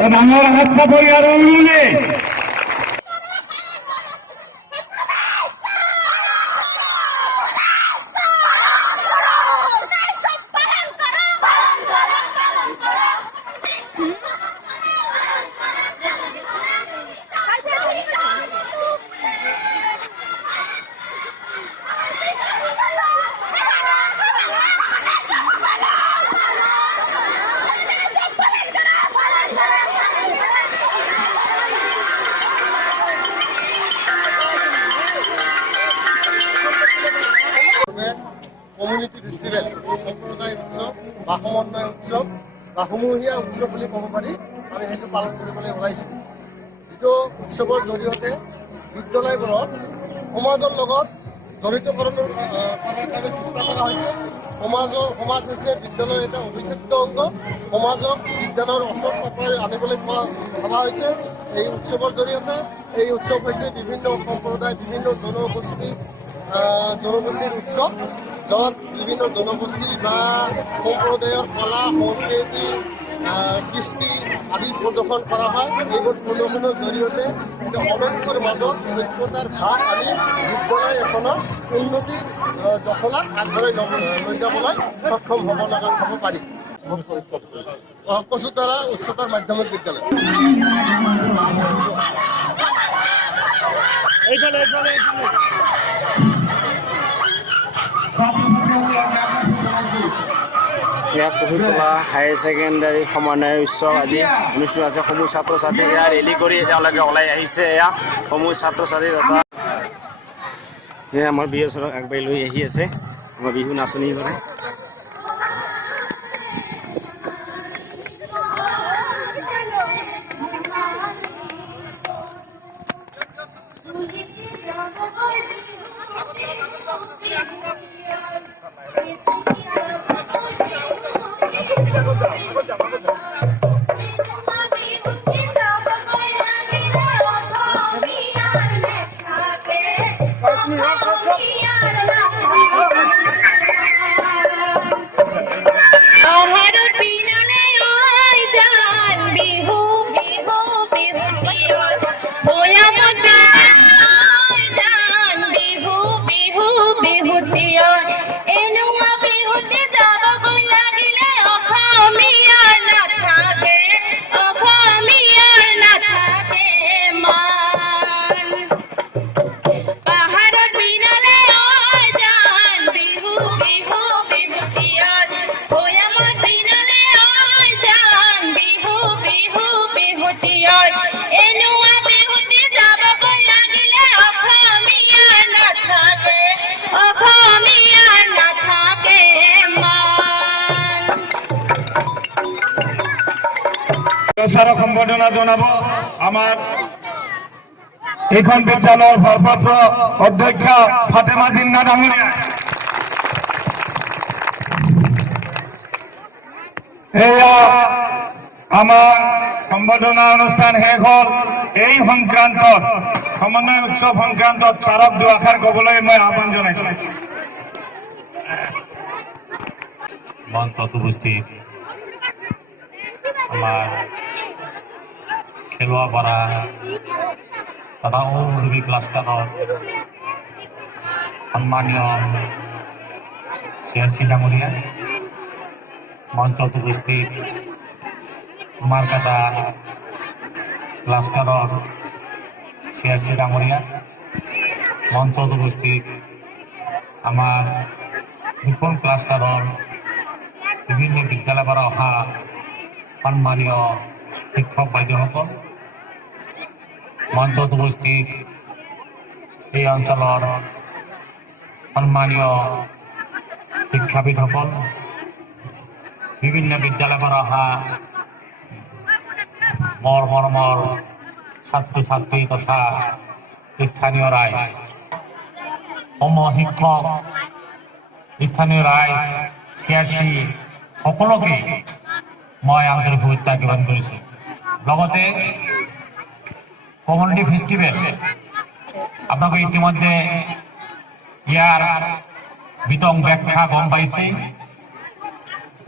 ডাঙৰ হাত চাপৰি আৰু উৰুলি কমিউনিটি ফেষ্টিভেল সম্প্ৰদায় উৎসৱ বা সমন্বয় উৎসৱ বা সমূহীয়া উৎসৱ বুলি ক'ব পাৰি আমি সেইটো পালন কৰিবলৈ ওলাইছোঁ। যিটো উৎসৱৰ জৰিয়তে বিদ্যালয়বোৰত সমাজৰ লগত জড়িতকৰণৰ কাৰণে চেষ্টা কৰা হৈছে। সমাজ হৈছে বিদ্যালয়ৰ এটা অবিচ্ছেদ্য অংগ। সমাজক বিদ্যালয়ৰ ওচৰ চাপাই আনিবলৈ ভাবা হৈছে এই উৎসৱৰ জৰিয়তে। এই উৎসৱ হৈছে বিভিন্ন সম্প্ৰদায় বিভিন্ন জনগোষ্ঠীৰ উৎসৱ, য'ত বিভিন্ন জনগোষ্ঠী বা সম্প্ৰদায়ৰ কলা সংস্কৃতি কৃষ্টি আদি প্ৰদৰ্শন কৰা হয়। এইবোৰ প্ৰদৰ্শনৰ জৰিয়তে এটা অনৈক্যৰ মাজত ঐক্যতাৰ ভাৱ আনি বিদ্যালয় এখনৰ উন্নতিৰ জখলাত আগবঢ়াই লৈ যাবলৈ সক্ষম হ'ব পাৰি। কচুতৰা উচ্চতৰ মাধ্যমিক বিদ্যালয়। ইয়াত কচুতলা হায়াৰ ছেকেণ্ডাৰী সমন্বয় উৎসৱ আজি অনুষ্ঠিত আছে। সমূহ ছাত্ৰ ছাত্ৰী ইয়াত ৰেলী কৰি তেওঁলোকে ওলাই আহিছে। এয়া সমূহ ছাত্ৰ ছাত্ৰী তথা এয়া আমাৰ বিহু চৰক আগবাঢ়ি লৈ আহি আছে। আমাৰ বিহু নাচনি কৰে। সম্বৰ্ধনা জনাব আমাৰ এইখন বিদ্যালয়ৰ ভাৰপ্ৰাপ্ত অধ্যক্ষা ফাতেমা জিন্না ডাঙৰীয়া। এয়া আমাৰ সম্বৰ্ধনা অনুষ্ঠান শেষ হ'ল। এই সংক্ৰান্তত সমন্বয় উৎসৱ সংক্ৰান্তত চাৰক দুআষাৰ ক'বলৈ মই আহ্বান জনাইছো। মঞ্চত উপস্থিত আমাৰ খেলুৱাপাৰা তথা ঔদ্যোগিক ক্লাষ্টাৰৰ সন্মানীয় CRC ডাঙৰীয়া, মঞ্চত উপস্থিত কুমাৰকাটা ক্লাষ্টাৰৰ CRC ডাঙৰীয়া, মঞ্চত উপস্থিত আমাৰ দুখন ক্লাষ্টাৰৰ বিভিন্ন বিদ্যালয়ৰ পৰা অহা সন্মানীয় শিক্ষক বাইদেউসকল, মঞ্চত উপস্থিত এই অঞ্চলৰ সন্মানীয় শিক্ষাবিদসকল, বিভিন্ন বিদ্যালয়ৰ পৰা অহা বৰ মৰমৰ ছাত্ৰ ছাত্ৰী তথা স্থানীয় ৰাইজ, সমূহ শিক্ষক, স্থানীয় ৰাইজ, CRC সকলোকে মই আন্তৰিক শুভেচ্ছা জ্ঞাপন কৰিছোঁ। লগতে কমিউনিটি ফেষ্টিভেল আপোনালোকে ইতিমধ্যে ইয়াৰ বিতং ব্যাখ্যা গম পাইছে।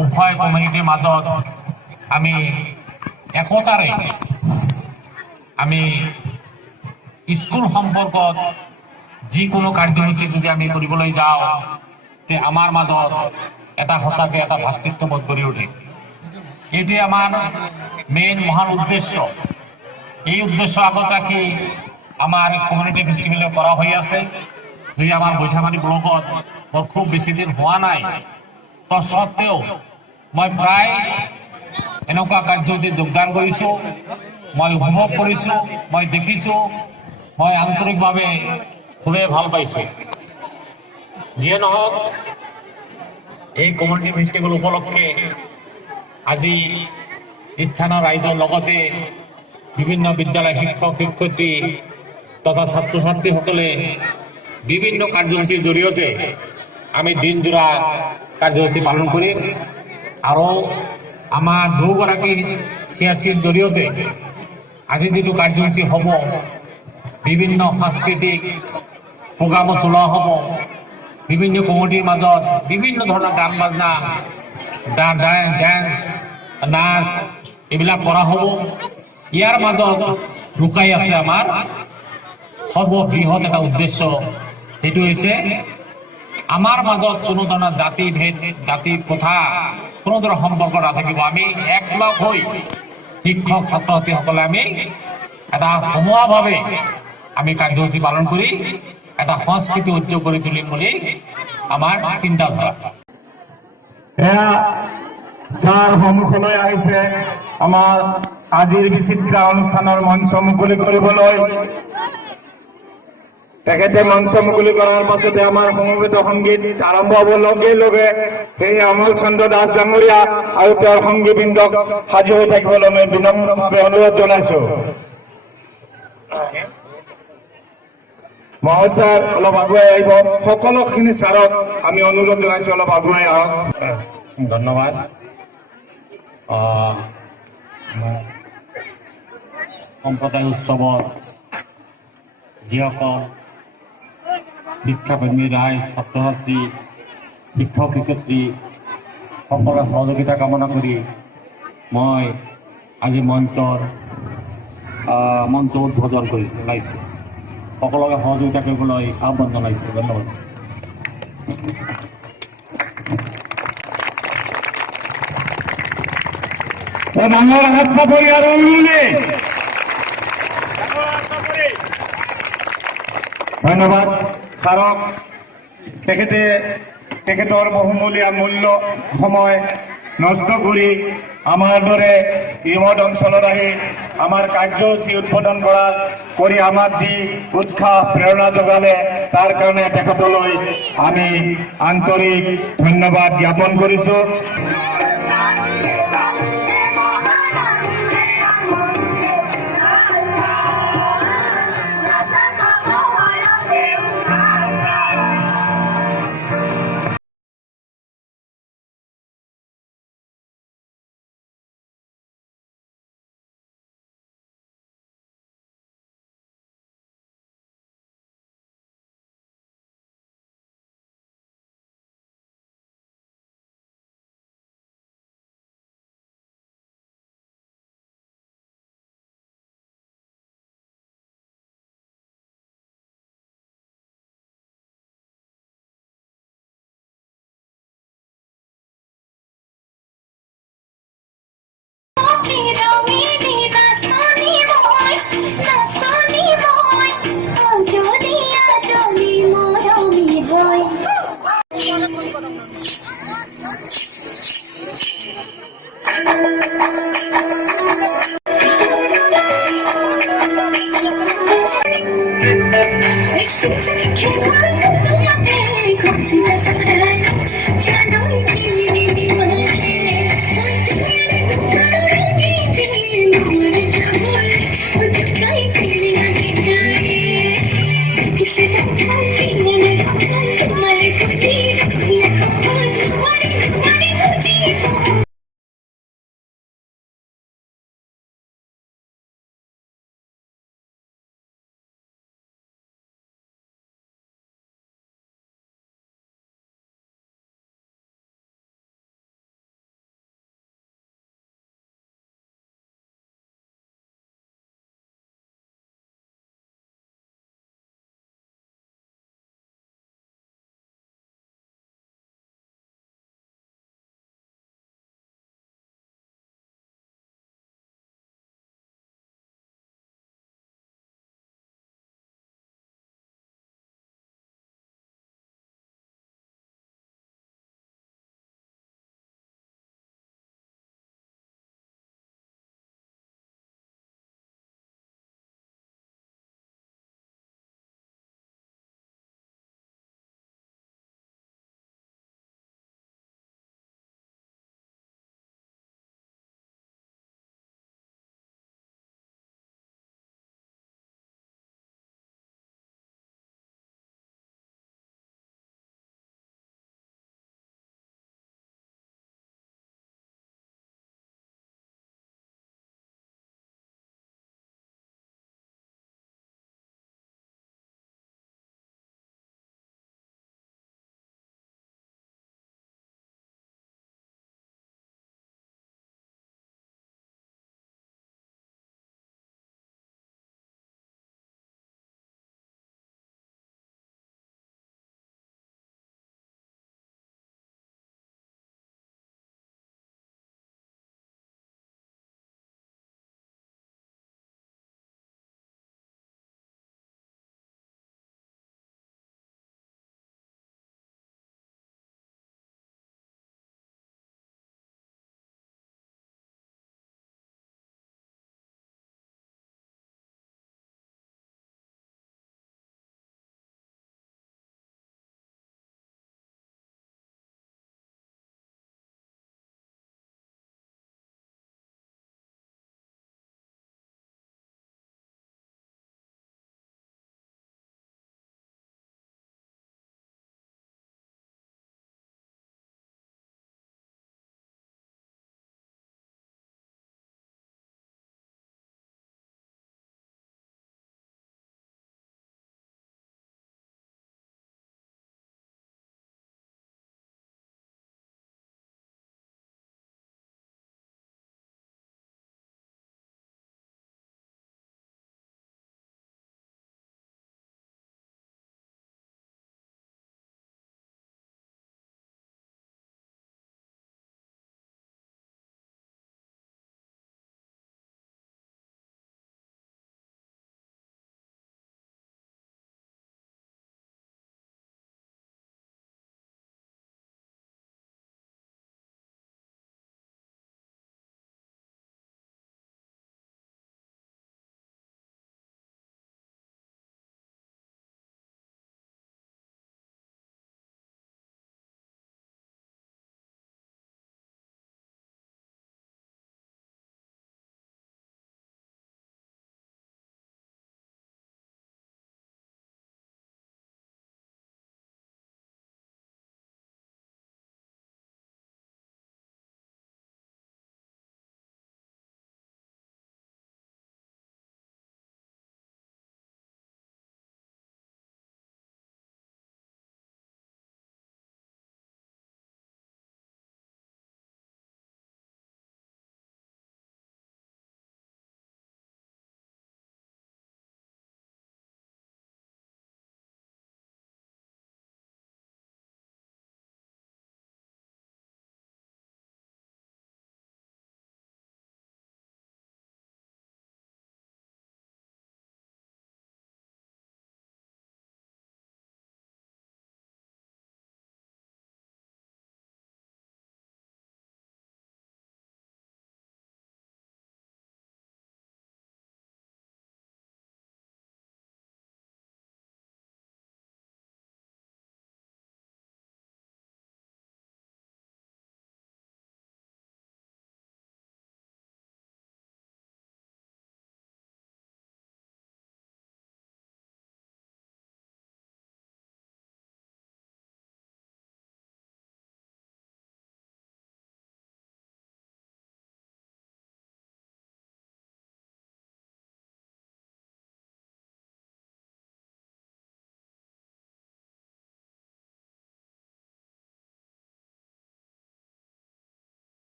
উভয় কমিউনিটিৰ মাজত আমি একতাৰে আমি স্কুল সম্পৰ্কত যিকোনো কাৰ্যসূচী যদি আমি কৰিবলৈ যাওঁ তে আমাৰ মাজত এটা সঁচাকৈ এটা ভাতৃত্ববোধ গঢ়ি উঠে। এইটোৱে আমাৰ মেইন মহান উদ্দেশ্য। এই উদ্দেশ্য আগত ৰাখি আমাৰ কমিউনিটি ফেষ্টিভেল কৰা হৈ আছে। যদি আমাৰ বৈঠামাৰী ব্লকত মোৰ খুব বেছি দিন হোৱা নাই, তৎসত্ত্বেও মই প্ৰায় এনেকুৱা কাৰ্যসূচীত যোগদান কৰিছোঁ, মই উপভোগ কৰিছোঁ, মই দেখিছোঁ, মই আন্তৰিকভাৱে খুবেই ভাল পাইছোঁ। যিয়ে নহওক, এই কমিউনিটি ফেষ্টিভেল উপলক্ষে আজি স্থানীয় ৰাইজৰ লগতে বিভিন্ন বিদ্যালয় শিক্ষক শিক্ষয়িত্ৰী তথা ছাত্ৰ ছাত্ৰীসকলে বিভিন্ন কাৰ্যসূচীৰ জৰিয়তে আমি দিনজোৰা কাৰ্যসূচী পালন কৰিম আৰু আমাৰ দুগৰাকী চিআৰচিৰ জৰিয়তে আজি যিটো কাৰ্যসূচী হ'ব, বিভিন্ন সাংস্কৃতিক প্ৰগ্ৰামো চলোৱা হ'ব, বিভিন্ন কমিটিৰ মাজত বিভিন্ন ধৰণৰ গান বাজনা, ডেন্স, নাচ এইবিলাক কৰা হ'ব। ইয়াৰ মাজত লুকাই আছে আমাৰ সৰ্ববৃহৎ এটা উদ্দেশ্য, সেইটো হৈছে আমাৰ মাজত কোনো ধৰণৰ জাতি ভেদ, জাতি প্ৰথা কোনো ধৰণৰ সম্পৰ্ক নাথাকিব। আমি একলগ হৈ শিক্ষক ছাত্ৰ ছাত্ৰীসকলে আমি এটা সমূহীয়াভাৱে আমি কাৰ্যসূচী পালন কৰি এটা সংস্কৃতি উদ্যোগ কৰি তুলিম বুলি আমাৰ চিন্তাধাৰা। এয়া ছাৰ সন্মুখলৈ আহিছে আমাৰ আজিৰ বিচিত্ৰা অনুষ্ঠানৰ মঞ্চ মুকলি কৰিবলৈ। তেখেতে মঞ্চ মুকলি কৰাৰ পাছতে আমাৰ সমবেত সংগীত আৰম্ভ হ'ব। লগে লগে সেই অমল চন্দ্ৰ দাস ডাঙৰীয়া আৰু তেওঁৰ সংগীবৃন্দক সাজু হৈ থাকিবলৈ মই বিনম্ৰভাৱে অনুৰোধ জনাইছো। মহোদ ছাৰ অলপ আগুৱাই আহিব। সকলোখিনি ছাৰক আমি অনুৰোধ জনাইছো অলপ আগুৱাই আহক। ধন্যবাদ। সম্প্ৰদায় উৎসৱত যিসকল শিক্ষাপ্ৰেমী ৰাইজ, ছাত্ৰ ছাত্ৰী, শিক্ষক শিক্ষয়িত্ৰী সকলোৰে সহযোগিতা কামনা কৰি মই আজি মঞ্চ উদ্বোধন কৰি ওলাইছোঁ। সকলোকে সহযোগিতা কৰিবলৈ আহ্বান জনাইছোঁ। ধন্যবাদ। ডাঙৰ হাত চাপৰি আৰু উৰুলি। ধন্যবাদ ছাৰক। তেখেতৰ বহুমূলীয়া মূল্য সময় নষ্ট কৰি আমাৰ দৰে ৰিমট অঞ্চলত আহি আমাৰ কাৰ্যসূচী উদ্বোধন কৰি আমাক যি উৎসাহ প্ৰেৰণা যোগালে তাৰ কাৰণে তেখেতলৈ আমি আন্তৰিক ধন্যবাদ জ্ঞাপন কৰিছোঁ।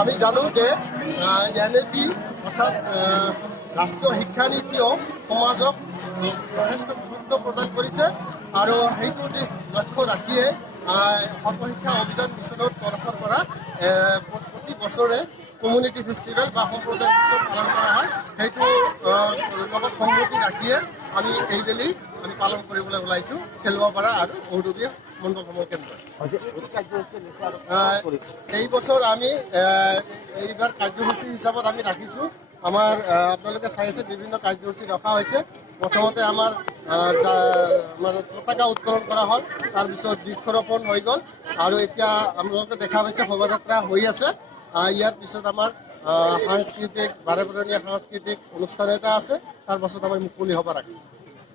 আমি জানো যে NAP অৰ্থাৎ ৰাষ্ট্ৰীয় শিক্ষা নীতিও সমাজক যথেষ্ট গুৰুত্ব প্ৰদান কৰিছে আৰু সেইটো দিশ লক্ষ্য ৰাখিয়ে সৰ্বশিক্ষা অভিযান মিছনত তৰফৰ পৰা প্ৰতি বছৰে কমিউনিটি ফেষ্টিভেল বা সম্প্ৰদায় উৎসৱ পালন কৰা হয়। সেইটো লগত সংগতি ৰাখিয়ে আমি এইবেলি আমি পালন কৰিবলৈ ওলাইছোঁ খেলুৱাপাৰা আৰু ঔডুবীয়া মণ্ডল সমল কেন্দ্ৰ। এই বছৰ আমি এইবাৰ কাৰ্যসূচী হিচাপত আমি ৰাখিছোঁ আমাৰ আপোনালোকে চাই আছে বিভিন্ন কাৰ্যসূচী ৰখা হৈছে। প্ৰথমতে আমাৰ পতাকা উত্তোলন কৰা হ'ল, তাৰপিছত বৃক্ষৰোপণ হৈ গ'ল আৰু এতিয়া আপোনালোকে দেখা পাইছে শোভাযাত্ৰা হৈ আছে। ইয়াৰ পিছত আমাৰ সাংস্কৃতিক বাৰেবৰণীয়া সাংস্কৃতিক অনুষ্ঠান এটা আছে, তাৰ পাছত আমাৰ মুকলি সভা ৰাখিম।